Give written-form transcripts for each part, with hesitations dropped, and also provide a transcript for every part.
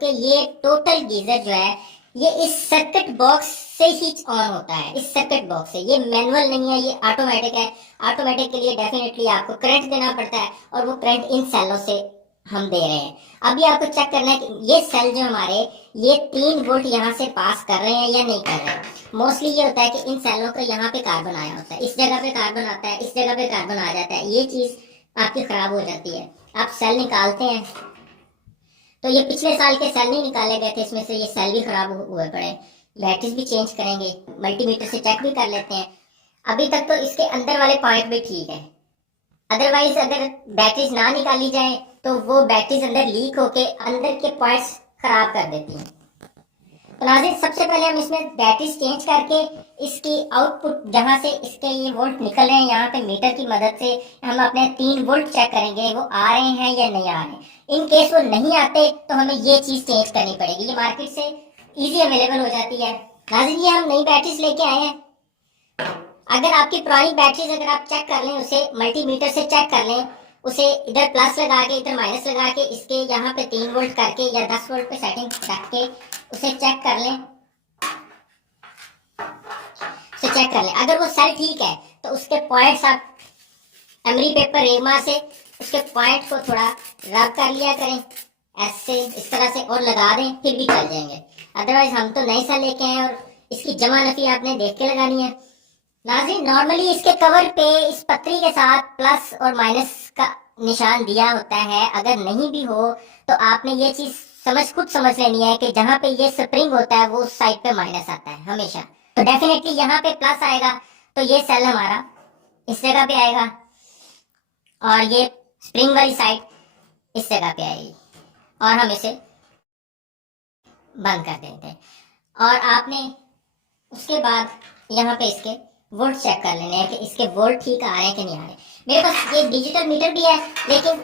क्योंकि ये total geyser जो है ये इस सर्किट बॉक्स से ही ऑन होता है, इस सर्किट बॉक्स से। ये मैनुअल नहीं है, ये ऑटोमेटिक है। ऑटोमेटिक के लिए डेफिनेटली आपको करंट देना पड़ता है और वो करंट इन सेलों से हम दे रहे हैं। अभी आपको चेक करना है कि ये सेल जो हमारे ये 3 वोल्ट यहाँ से पास कर रहे हैं या नहीं कर रहे हैं। मोस्टली ये होता है कि इन सेलों का यहाँ पे कार्बन आया होता है, इस जगह पे कार्बन आता है, इस जगह पे कार्बन आ जाता है, ये चीज आपकी खराब हो जाती है। आप सेल निकालते हैं तो ये पिछले साल के सेल नहीं निकाले गए थे, इसमें से ये सेल भी खराब हुए पड़े। बैटरीज भी चेंज करेंगे, मल्टीमीटर से चेक भी कर लेते हैं। अभी तक तो इसके अंदर वाले पॉइंट भी ठीक है, अदरवाइज अगर बैटरीज ना निकाली जाए तो वो बैटरीज अंदर लीक होके अंदर के पॉइंट्स खराब कर देती हैं। तो नाज़रीन, सबसे पहले हम इसमें बैटरीज चेंज करके इसकी आउटपुट जहां से इसके ये वोल्ट निकल रहे हैं, यहाँ पे मीटर की मदद से हम अपने 3 वोल्ट चेक करेंगे वो आ रहे हैं या नहीं आ रहे। इन केस वो नहीं आते तो हमें ये चीज चेंज करनी पड़ेगी। ये मार्केट से इजी अवेलेबल हो जाती है। नाज़रीन, ये हम नई बैटरीज लेके आए हैं। अगर आपकी पुरानी बैटरीज अगर आप चेक कर लें, उसे मल्टीमीटर से चेक कर लें, उसे इधर प्लस लगा के इधर माइनस लगा के इसके यहाँ पे 3 वोल्ट करके या 10 वोल्ट पे सेटिंग रख के उसे चेक कर लें, उसे चेक कर लें। अगर वो सेल ठीक है तो उसके पॉइंट्स आप एमरी पेपर रेगमा से उसके पॉइंट को थोड़ा रब कर लिया करें, ऐसे इस तरह से, और लगा दें, फिर भी चल जाएंगे। अदरवाइज हम तो नए सेल लेके आए और इसकी जमा नफी आपने देख के लगानी है। नाज़रीन, नॉर्मली इसके कवर पे इस पत्री के साथ प्लस और माइनस का निशान दिया होता है। अगर नहीं भी हो तो आपने ये चीज खुद समझ लेनी है कि जहाँ पे ये स्प्रिंग होता है वो उस साइड पे माइनस आता है हमेशा। तो डेफिनेटली यहाँ पे प्लस आएगा तो ये सेल हमारा इस जगह पे आएगा और ये स्प्रिंग वाली साइड इस जगह पे आएगी और हम इसे बंद कर देते हैं। और आपने उसके बाद यहाँ पे इसके वोल्ट चेक कर लेने हैं कि इसके वोल्ट ठीक आ रहे हैं कि नहीं आ रहे। मेरे पास ये डिजिटल मीटर भी है, लेकिन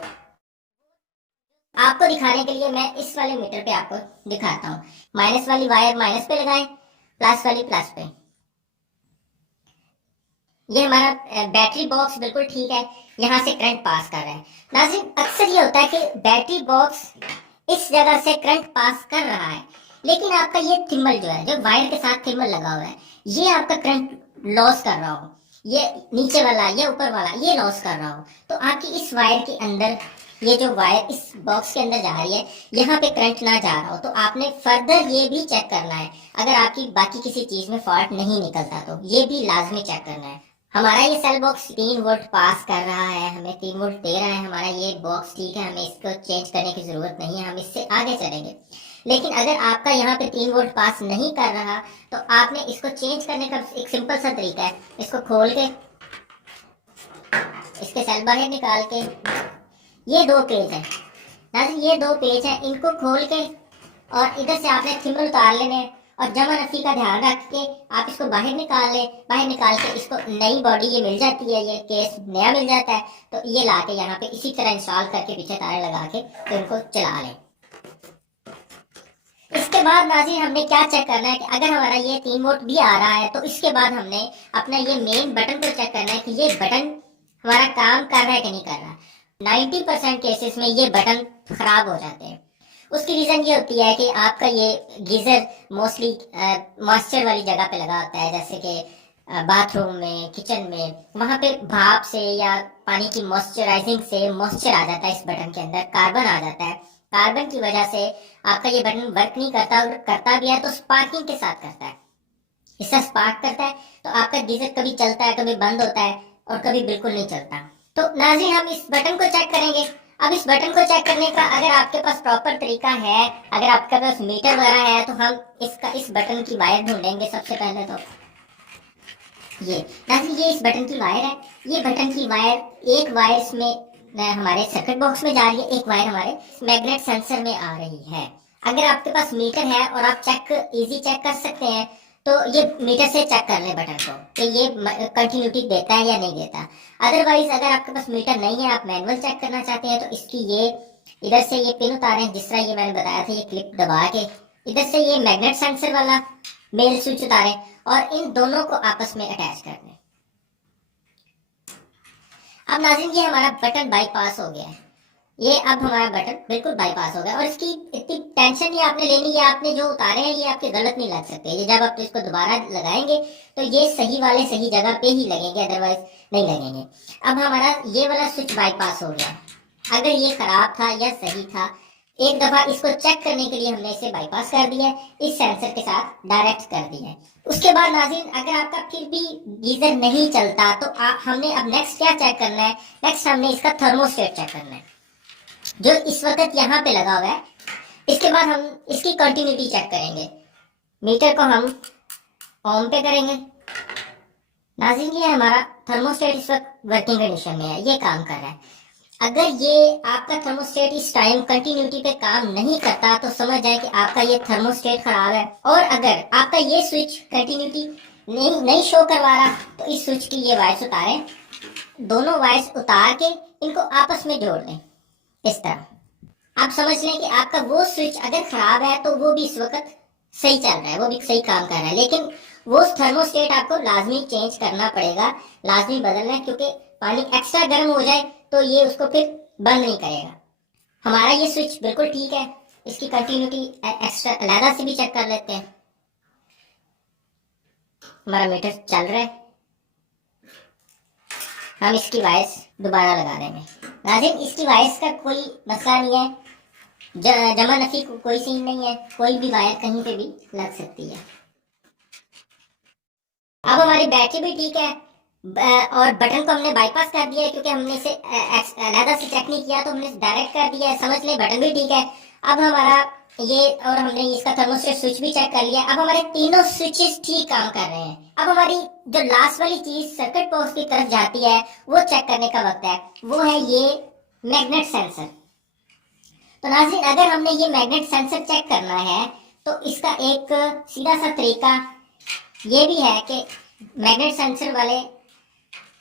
आपको दिखाने के लिए मैं इस वाले मीटर पे आपको दिखाता हूँ। माइनस वाली वायर माइनस पे लगाएं, प्लस वाली प्लस पे। ये हमारा बैटरी बॉक्स बिल्कुल ठीक है, यहाँ से करंट पास कर रहा है। नाज़रीन, अक्सर ये होता है कि बैटरी बॉक्स इस जगह से करंट पास कर रहा है, लेकिन आपका ये थिम्बल जो है, जो वायर के साथ थिम्बल लगा हुआ है, ये आपका करंट लॉस कर रहा हो, ये नीचे वाला या ऊपर वाला ये लॉस कर रहा हो, तो आपकी इस वायर के अंदर, ये जो वायर इस बॉक्स के अंदर जा रही है, यहाँ पे करंट ना जा रहा हो, तो आपने फर्दर ये भी चेक करना है। अगर आपकी बाकी किसी चीज में फॉल्ट नहीं निकलता तो ये भी लाजमी चेक करना है। हमारा ये सेल बॉक्स 3 वोल्ट पास कर रहा है, हमें 3 वोल्ट दे रहा है, हमारा ये बॉक्स ठीक है, हमें इसको चेंज करने की जरूरत नहीं है, हम इससे आगे चलेंगे। लेकिन अगर आपका यहाँ पे 3 वोल्ट पास नहीं कर रहा तो आपने इसको चेंज करने का एक सिंपल सा तरीका है। इसको खोल के इसके सेल बाहर निकाल के, ये 2 पेज है नाज़रीन, ये 2 पेज है, इनको खोल के और इधर से आपने थिम्बल उतार लेने और जमा नफी का ध्यान रख के आप इसको बाहर निकाल ले। बाहर निकाल के इसको नई बॉडी ये मिल जाती है, ये केस नया मिल जाता है, तो ये ला के यहाँ पे इसी तरह इंस्टॉल करके पीछे तार लगा के तो इनको चला लें। इसके बाद नाज़रीन हमने क्या चेक करना है कि अगर हमारा ये 3 वोल्ट भी आ रहा है तो इसके बाद हमने अपना ये मेन बटन को चेक करना है कि ये बटन हमारा काम कर रहा है कि नहीं कर रहा। 90% केसेस में ये बटन खराब हो जाते हैं। उसकी रीजन ये होती है कि आपका ये गीजर मोस्टली मॉइस्चर वाली जगह पे लगा होता है, जैसे कि बाथरूम में, किचन में, वहां पे भाप से या पानी की मॉइस्चराइजिंग से मॉइस्चर आ जाता है इस बटन के अंदर, कार्बन आ जाता है। कार्बन की वजह से आपका ये बटन वर्क नहीं करता, और करता भी है तो स्पार्किंग के साथ करता है। इससे स्पार्क करता है तो आपका गीजर कभी चलता है, कभी बंद होता है और कभी बिल्कुल नहीं चलता। तो नाज़रीन हम इस बटन को चेक करेंगे। अब इस बटन को चेक करने का अगर आपके पास प्रॉपर तरीका है, अगर आपके पास मीटर वगैरह है, तो हम इस बटन की वायर ढूंढेंगे सबसे पहले। तो ये नाज़रीन, ये इस बटन की वायर है। ये बटन की वायर, एक वायर इसमें हमारे सर्किट बॉक्स में जा रही है, एक वायर हमारे मैग्नेट सेंसर में आ रही है। अगर आपके पास मीटर है और आप इजी चेक कर सकते हैं तो ये मीटर से चेक कर लें बटन को कि ये कंटिन्यूटी देता है या नहीं देता। अदरवाइज अगर आपके पास मीटर नहीं है, आप मैनुअल चेक करना चाहते हैं, तो इसकी ये इधर से ये पिन उतारें, जिस तरह ये मैंने बताया था, ये क्लिप दबा के इधर से ये मैग्नेट सेंसर वाला मेल स्विच उतारें और इन दोनों को आपस में अटैच कर दें। अब नाज़रीन ये हमारा बटन बाईपास हो गया है। ये अब हमारा बटन बिल्कुल बाईपास हो गया। और इसकी इतनी टेंशन नहीं आपने लेनी, ये आपने जो उतारे हैं ये आपके गलत नहीं लग सकते। ये जब आप इसको दोबारा लगाएंगे तो ये सही वाले सही जगह पे ही लगेंगे, अदरवाइज नहीं लगेंगे। अब हमारा ये वाला स्विच बाईपास हो गया। अगर ये खराब था या सही था, एक दफा इसको चेक करने के लिए हमने इसे बाईपास कर दिया, इस सेंसर के साथ डायरेक्ट कर दिया। उसके बाद नाज़रीन, अगर आपका फिर भी गीजर नहीं चलता तो हमने अब नेक्स्ट क्या चेक करना है? नेक्स्ट हमने इसका थर्मोस्टेट चेक करना है, जो इस वक्त यहाँ पे लगा हुआ है। इसके बाद हम इसकी कंटिन्यूटी चेक करेंगे। मीटर को हम ऑन पे करेंगे। नाज़रीन, ये हमारा थर्मोस्टेट इस वक्त वर्किंग कंडीशन में है, ये काम कर रहा है। अगर ये आपका थर्मोस्टेट इस टाइम कंटिन्यूटी पे काम नहीं करता तो समझ जाए कि आपका ये थर्मोस्टेट खराब है। और अगर आपका ये स्विच कंटिन्यूटी नहीं शो करवा रहा तो इस स्विच की ये वायर्स उतारें, दोनों वायर्स उतार के इनको आपस में जोड़ लें इस तरह। आप समझ लें कि आपका वो स्विच अगर खराब है तो वो भी इस वक्त सही चल रहा है, वो भी सही काम कर रहा है, लेकिन वो थर्मोस्टेट आपको लाजमी चेंज करना पड़ेगा, लाजमी बदलना है, क्योंकि पानी एक्स्ट्रा गर्म हो जाए तो ये उसको फिर बंद नहीं करेगा। हमारा ये स्विच बिल्कुल ठीक है। इसकी कंटिन्यूटी एक्स्ट्रा अलहदा से भी चेक कर लेते हैं। हमारा मीटर चल रहा है। हम इसकी वायर्स दोबारा लगा देंगे। नाज़रीन, इसकी वायर्स का कोई मसला नहीं है, जमा नफी कोई सीन नहीं है, कोई भी वायर कहीं पे भी लग सकती है। अब हमारी बैटरी भी ठीक है और बटन को हमने बाईपास कर दिया है, क्योंकि हमने इसे अलहदा से चेक नहीं किया तो हमने डायरेक्ट कर दिया है। समझ लें बटन भी ठीक है। अब हमारा ये, और हमने इसका थर्मोस्टेट स्विच भी चेक कर लिया। अब हमारे तीनों स्विचेस ठीक काम कर रहे हैं। अब हमारी जो लास्ट वाली चीज सर्किट बॉक्स की तरफ जाती है वो चेक करने का वक्त है, वो है ये मैग्नेट सेंसर। तो नाज़रीन, अगर हमने ये मैग्नेट सेंसर चेक करना है तो इसका एक सीधा सा तरीका ये भी है कि मैग्नेट सेंसर वाले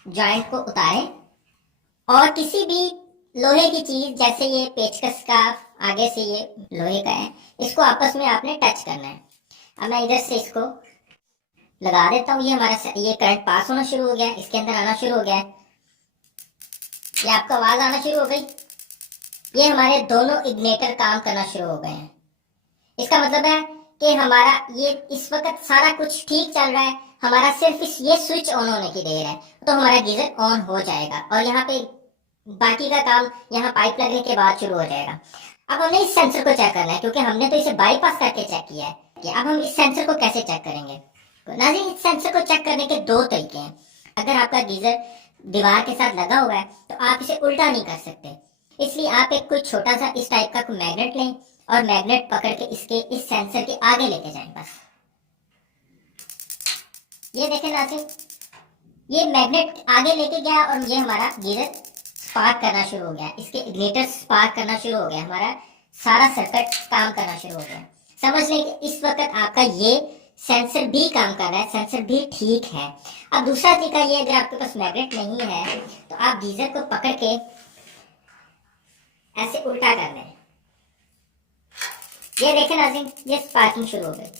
जॉइंट को उतारें और किसी भी लोहे की चीज, जैसे ये पेचकस का आगे से ये लोहे का है, इसको आपस में आपने टच करना है। अब मैं इधर से इसको लगा देता हूँ। ये हमारा ये करंट पास होना शुरू हो गया, इसके अंदर आना शुरू हो गया है। ये आपको आवाज आना शुरू हो गई। ये हमारे दोनों इग्नेटर काम करना शुरू हो गए हैं। इसका मतलब है कि हमारा ये इस वक्त सारा कुछ ठीक चल रहा है। हमारा सिर्फ ये स्विच ऑन होने की देर है तो हमारा गीजर ऑन हो जाएगा और यहाँ पे बाकी का काम यहाँ पाइप लगने के बाद शुरू हो जाएगा। अब हमें इस सेंसर को चेक करना है, क्योंकि हमने तो इसे बाईपास करके चेक किया है कि अब हम इस सेंसर को कैसे चेक करेंगे। नाज़रीन, इस सेंसर को चेक करने के दो तरीके हैं। अगर आपका गीजर दीवार के साथ लगा हुआ है तो आप इसे उल्टा नहीं कर सकते, इसलिए आप एक कोई छोटा सा इस टाइप का कोई मैग्नेट लें और मैग्नेट पकड़ के इसके इस सेंसर के आगे लेके जाएं। बस ये देखें नाज़रीन, ये मैग्नेट आगे लेके गया और ये हमारा गीजर स्पार्क करना शुरू हो गया, इसके इग्निटर स्पार्क करना शुरू हो गया, हमारा सारा सर्किट काम करना शुरू हो गया। समझ लें कि इस वक्त आपका ये सेंसर भी काम कर रहा है, सेंसर भी ठीक है। अब दूसरा तरीका ये, अगर आपके पास मैग्नेट नहीं है तो आप गीजर को पकड़ के ऐसे उल्टा कर दें। ये देखें नाज़रीन, ये स्पार्किंग शुरू हो गई।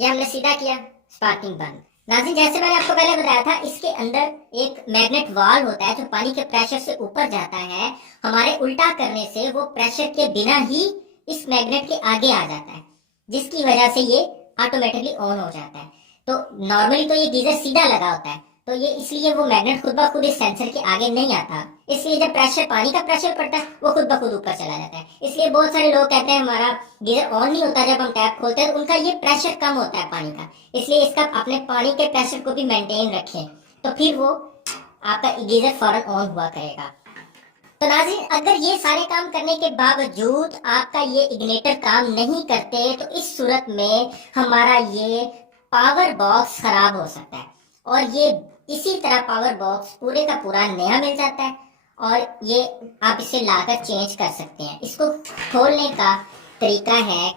ये हमने सीधा किया, स्पार्किंग बंद। नाज़रीन, जैसे मैंने आपको पहले बताया था, इसके अंदर एक मैग्नेट वाल्व होता है जो पानी के प्रेशर से ऊपर जाता है। हमारे उल्टा करने से वो प्रेशर के बिना ही इस मैग्नेट के आगे आ जाता है, जिसकी वजह से ये ऑटोमेटिकली ऑन हो जाता है। तो नॉर्मली तो ये गीजर सीधा लगा होता है, तो ये इसलिए वो मैग्नेट खुद ब खुद इस सेंसर के आगे नहीं आता। इसलिए जब प्रेशर, पानी का प्रेशर पड़ता है, वो खुद ब खुद ऊपर चला जाता है। इसलिए बहुत सारे लोग कहते हैं हमारा गीजर ऑन नहीं होता जब हम टैप खोलते हैं, तो उनका ये प्रेशर कम होता है पानी का। इसलिए इसका अपने पानी के प्रेशर को भी मेंटेन रखें, तो फिर वो आपका गीजर फौरन ऑन हुआ करेगा। तो नाज़रीन, अगर ये सारे काम करने के बावजूद आपका ये इग्निटर काम नहीं करते तो इस सूरत में हमारा ये पावर बॉक्स खराब हो सकता है और ये इसी तरह पावर बॉक्स पूरे का पूरा नया मिल जाता है और ये आप इसे लाकर चेंज कर सकते हैं। इसको खोलने का तरीका है,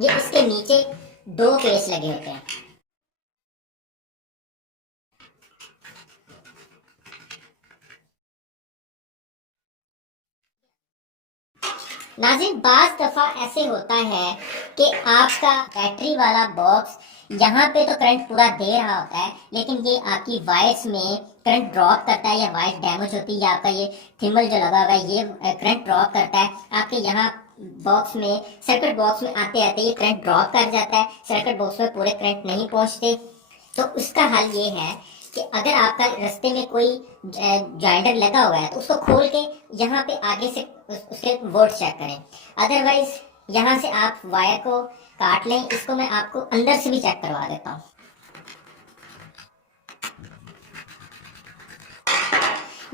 ये इसके नीचे दो केस लगे होते हैं। नाज़रीन, बाज दफा ऐसे होता है कि आपका बैटरी वाला बॉक्स यहाँ पे तो करंट पूरा दे रहा होता है, लेकिन ये आपकी वायर्स में करंट ड्रॉप करता है, या वायर डैमेज होती है, या आपका ये थिम्बल जो लगा हुआ है ये करंट ड्रॉप करता है, आपके यहाँ बॉक्स में, सर्किट बॉक्स में आते आते ये करंट ड्रॉप कर जाता है, सर्किट बॉक्स में पूरे करंट नहीं पहुंचते। तो उसका हल ये है कि अगर आपका रास्ते में कोई जॉइंटर लगा हुआ है तो उसको खोल के यहाँ पे आगे से उसके वोल्ट चेक करें। अदरवाइज यहाँ से आप वायर को काट लें। इसको मैं आपको अंदर से भी चेक करवा देता हूँ।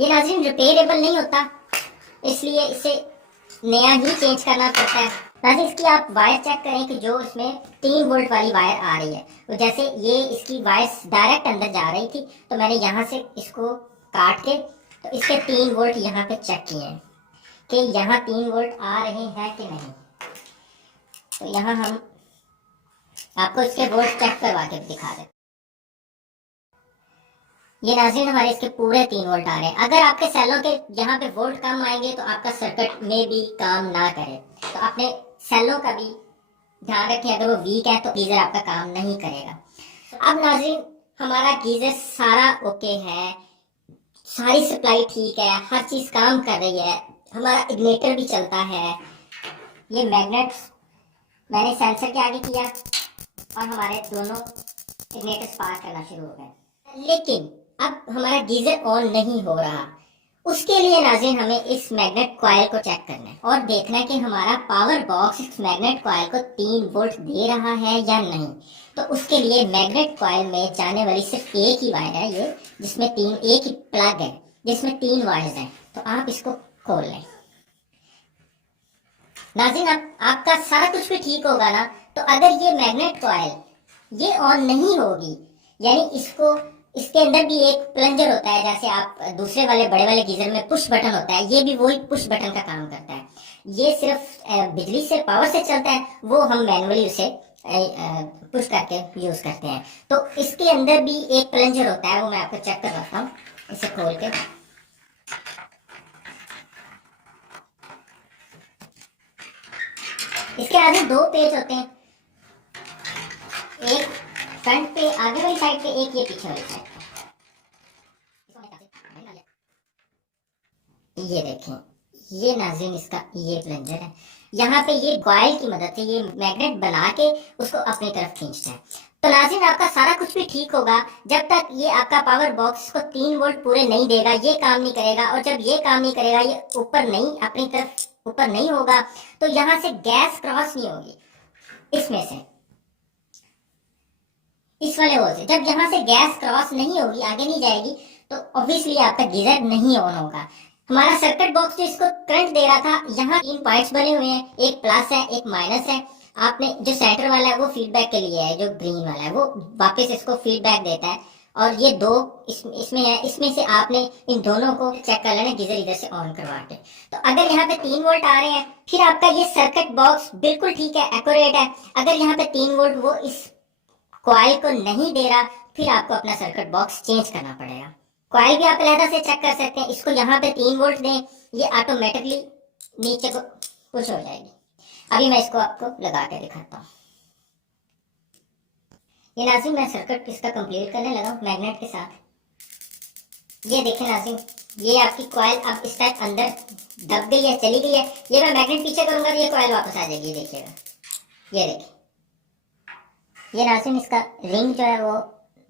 ये नाज़रीन रिपेयरेबल नहीं होता, इसलिए इसे नया ही चेंज करना पड़ता है। नाज़रीन इसकी आप वायर चेक करें कि जो इसमें 3 वोल्ट वाली वायर आ रही है, तो जैसे ये इसकी वायर्स डायरेक्ट अंदर जा रही थी, तो मैंने यहाँ से इसको काट के तो इसके 3 वोल्ट यहाँ पे चेक किए हैं कि यहाँ 3 वोल्ट आ रहे हैं कि नहीं। तो यहाँ हम आपको इसके वोल्ट चेक करवा के दिखा दें। ये नाज़रीन हमारे इसके पूरे 3 वोल्ट आ रहे हैं। अगर आपके सेलों के यहाँ पे वोल्ट कम आएंगे तो आपका सर्किट में भी काम ना करे, तो अपने सेलों का भी ध्यान रखें। अगर वो वीक है तो गीजर आपका काम नहीं करेगा। अब नाज़रीन हमारा गीजर सारा ओके है, सारी सप्लाई ठीक है, हर चीज काम कर रही है, हमारा इग्निटर भी चलता है। ये मैग्नेट्स मैंने सेंसर के आगे किया और हमारे दोनों इग्निटर स्पार्क करना शुरू हो गए। लेकिन अब हमारा गीजर ऑन नहीं हो रहा। उसके लिए नाज़रीन हमें इस मैग्नेट कॉइल को चेक करना है और देखना है कि हमारा पावर बॉक्स इस मैग्नेट कॉइल को 3 वोल्ट दे रहा है या नहीं। तो उसके लिए मैग्नेट कॉइल में जाने वाली सिर्फ एक ही वायर है, ये जिसमें एक ही प्लग है जिसमें 3 वायर्स हैं। तो आप इसको खोल लें। नाज़रीन आपका सारा कुछ भी ठीक होगा ना, तो अगर ये मैग्नेट कॉइल ये ऑन नहीं होगी, यानी इसके अंदर भी एक प्लंजर होता है, जैसे आप दूसरे वाले बड़े वाले गीजर में पुश बटन होता है, ये भी वही पुश बटन का काम करता है। ये सिर्फ बिजली से, पावर से चलता है, वो हम मैनुअली उसे पुश करके यूज करते हैं। तो इसके अंदर भी एक प्लंजर होता है, वो मैं आपको चेक करवाता हूँ इसे खोल के। इसके आगे 2 पेज होते हैं, एक फ्रंट पे आगे वाली साइड पे, एक ये पीछे वाली साइड पे। ये देखें, ये नाज़रीन इसका ये प्लंजर है। यहाँ पे ये कॉइल की मदद से ये मैग्नेट बना के उसको अपनी तरफ खींचता है। तो नाज़रीन आपका सारा कुछ भी ठीक होगा जब तक ये आपका पावर बॉक्स को 3 वोल्ट पूरे नहीं देगा, ये काम नहीं करेगा। और जब ये काम नहीं करेगा, ये ऊपर नहीं, अपनी तरफ ऊपर नहीं होगा, तो यहाँ से गैस क्रॉस नहीं होगी इसमें से, इस वाले होल से। जब यहाँ से गैस क्रॉस नहीं होगी, आगे नहीं जाएगी, तो ऑब्वियसली आपका गीजर नहीं ऑन होगा। हमारा सर्किट बॉक्स जो इसको करंट दे रहा था, यहाँ 3 पॉइंट्स बने हुए हैं, एक प्लस है एक माइनस है। आपने जो सेंटर वाला है वो फीडबैक के लिए है, जो ग्रीन वाला है वो वापस इसको फीडबैक देता है। और ये 2 इसमें है, इसमें से आपने इन दोनों को चेक कर लेना, गीजर इधर से ऑन करवा के। तो अगर यहाँ पे 3 वोल्ट आ रहे हैं, फिर आपका ये सर्किट बॉक्स बिल्कुल ठीक है, एक्यूरेट है। अगर यहाँ पे 3 वोल्ट वो इस कॉइल को नहीं दे रहा, फिर आपको अपना सर्किट बॉक्स चेंज करना पड़ेगा। कॉइल भी आप अलग से चेक कर सकते हैं। इसको यहाँ पे 3 वोल्ट दें, ये ऑटोमेटिकली नीचे को पुश हो जाएगी। अभी मैं इसको आपको लगा के दिखाता हूँ। ये नाज़रीन मैं सर्किट इसका कंप्लीट करने लगा मैग्नेट के साथ। ये देखें नाज़रीन, ये आपकी कॉइल अब इस टाइप अंदर दब गई है, चली गई है। ये मैं मैग्नेट पीछे करूंगा तो ये कॉइल वापस आ जाएगी। देखिएगा, ये देखिए, ये नाज़रीन इसका रिंग जो है वो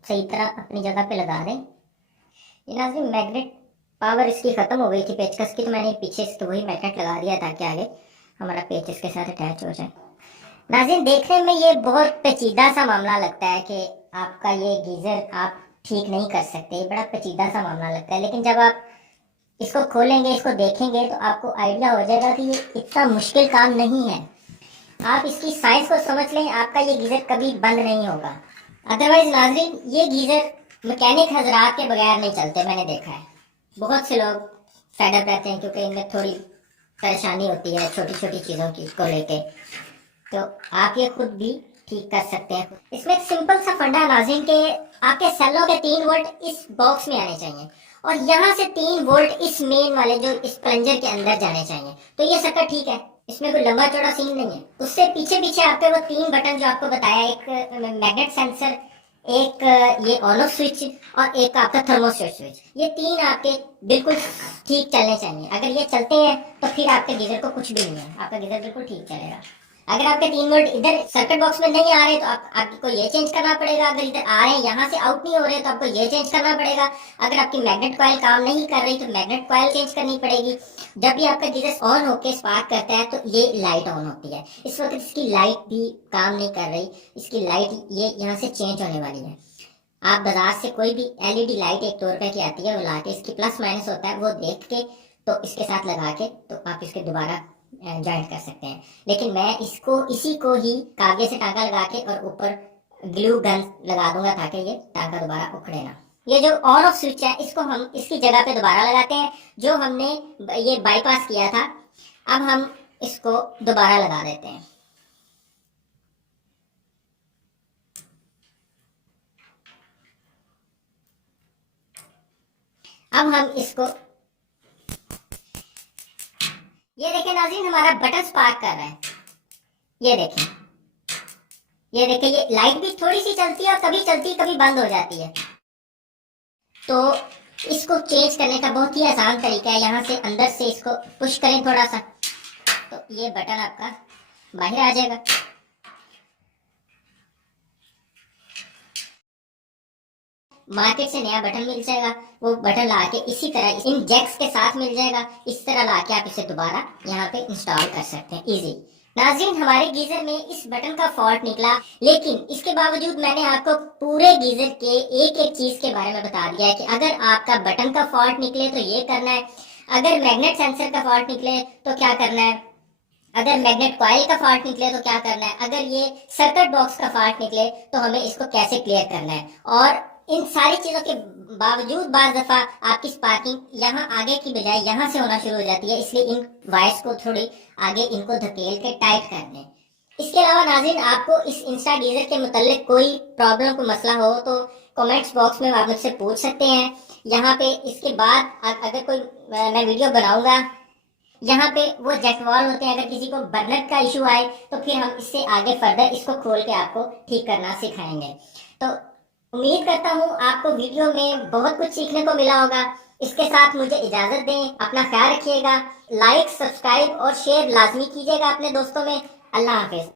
सही तरह अपनी जगह पे लगा दें। ये नाज़रीन मैग्नेट पावर इसकी ख़त्म हो गई थी पेचकस की, तो मैंने पीछे से तो वही मैग्नेट लगा दिया ताकि आगे हमारा पेच इसके साथ अटैच हो जाए। नाज़रीन देखने में ये बहुत पेचीदा सा मामला लगता है कि आपका ये गीज़र आप ठीक नहीं कर सकते, बड़ा पेचीदा सा मामला लगता है। लेकिन जब आप इसको खोलेंगे, इसको देखेंगे, तो आपको आइडिया हो जाएगा कि ये इतना मुश्किल काम नहीं है। आप इसकी साइंस को समझ लें, आपका ये गीज़र कभी बंद नहीं होगा। अदरवाइज नाज़रीन ये गीज़र मैकेनिक हजरात के बगैर नहीं चलते। मैंने देखा है बहुत से लोग फेडअप रहते हैं क्योंकि इनमें थोड़ी परेशानी होती है छोटी छोटी चीज़ों की को लेके। तो आप ये खुद भी ठीक कर सकते हैं। इसमें एक सिंपल सा फंडा है नाज़रीन के आपके सेलों के 3 वोल्ट इस बॉक्स में आने चाहिए और यहाँ से 3 वोल्ट इस मेन वाले जो इस प्लंजर के अंदर जाने चाहिए। तो ये सर्किट ठीक है, इसमें कोई लंबा चौड़ा सीन नहीं है। उससे पीछे पीछे आपके वो 3 बटन जो आपको बताया, एक मैग्नेट सेंसर एक ये ऑन ऑफ स्विच और एक आपका थर्मोस्टेट स्विच, ये तीन आपके बिल्कुल ठीक चलने चाहिए। अगर ये चलते हैं तो फिर आपके गीजर को कुछ भी नहीं है, आपका गीजर बिल्कुल ठीक चलेगा। अगर आपके 3 वोल्ट इधर सर्किट बॉक्स में नहीं आ रहे तो आपको ये चेंज करना पड़ेगा। अगर इधर आ रहे हैं, यहाँ से आउट नहीं हो रहे तो आपको ये चेंज करना पड़ेगा। अगर आपकी मैग्नेट कॉइल काम नहीं कर रही तो मैग्नेट कॉइल चेंज करनी पड़ेगी। जब भी आपका गीजर ऑन होके स्पार्क करता है तो ये लाइट ऑन होती है। इस वक्त इसकी लाइट भी काम नहीं कर रही, इसकी लाइट ये यहाँ से चेंज होने वाली है। आप बाजार से कोई भी एलईडी लाइट 1-2 रुपए की आती है, वो लाके इसकी प्लस माइनस होता है, वो देख के तो इसके साथ लगा के तो आप इसके दोबारा ज्वाइंट कर सकते हैं। लेकिन मैं इसी को ही कागज से टांका लगा के और ऊपर ग्लू गन लगा दूंगा ताकि ये टांका दोबारा उखड़े ना। ये जो ऑन ऑफ स्विच है इसको हम इसकी जगह पे दोबारा लगाते हैं, जो हमने ये बाईपास किया था अब हम इसको दोबारा लगा देते हैं। अब हम इसको, ये देखें नाज़रीन, हमारा बटन स्पार्क कर रहा है। ये देखें, ये देखें, ये लाइट भी थोड़ी सी चलती है और कभी चलती है कभी बंद हो जाती है। तो इसको चेंज करने का बहुत ही आसान तरीका है, यहाँ से अंदर से इसको पुश करें थोड़ा सा तो ये बटन आपका बाहर आ जाएगा। मार्केट से नया बटन मिल जाएगा, वो बटन ला के इसी तरह इन जैक्स के साथ मिल जाएगा। इस तरह ला के आप इसे दोबारा यहाँ पे इंस्टॉल कर सकते हैं इजी। नाज़रीन, हमारे गीजर में इस बटन का फॉल्ट निकला, लेकिन इसके बावजूद मैंने आपको पूरे गीजर के एक एक चीज के बारे में बता दिया है कि अगर आपका बटन का फॉल्ट निकले तो ये करना है, अगर मैग्नेट सेंसर का फॉल्ट निकले तो क्या करना है, अगर मैग्नेट कॉइल का फॉल्ट निकले तो क्या करना है, अगर ये सर्किट बॉक्स का फॉल्ट निकले तो हमें इसको कैसे क्लियर करना है। और इन सारी चीजों के बावजूद बार दफा आपकी स्पार्किंग यहाँ आगे की बजाय यहाँ से होना शुरू हो जाती है, इसलिए इन वायर्स को थोड़ी आगे इनको धकेल के टाइट कर दें। इसके अलावा नाज़रीन, आपको इस इंस्टा गीजर के मुतालिक कोई प्रॉब्लम को मसला हो तो कमेंट्स बॉक्स में आप मुझसे पूछ सकते हैं। यहाँ पे इसके बाद अगर कोई मैं वीडियो बनाऊंगा, यहाँ पे वो जेट वॉल होते हैं, अगर किसी को बर्नर का इशू आए तो फिर हम इससे आगे फर्दर इसको खोल के आपको ठीक करना सिखाएंगे। तो उम्मीद करता हूँ आपको वीडियो में बहुत कुछ सीखने को मिला होगा। इसके साथ मुझे इजाजत दें, अपना ख्याल रखिएगा, लाइक सब्सक्राइब और शेयर लाजमी कीजिएगा अपने दोस्तों में। अल्लाह हाफिज।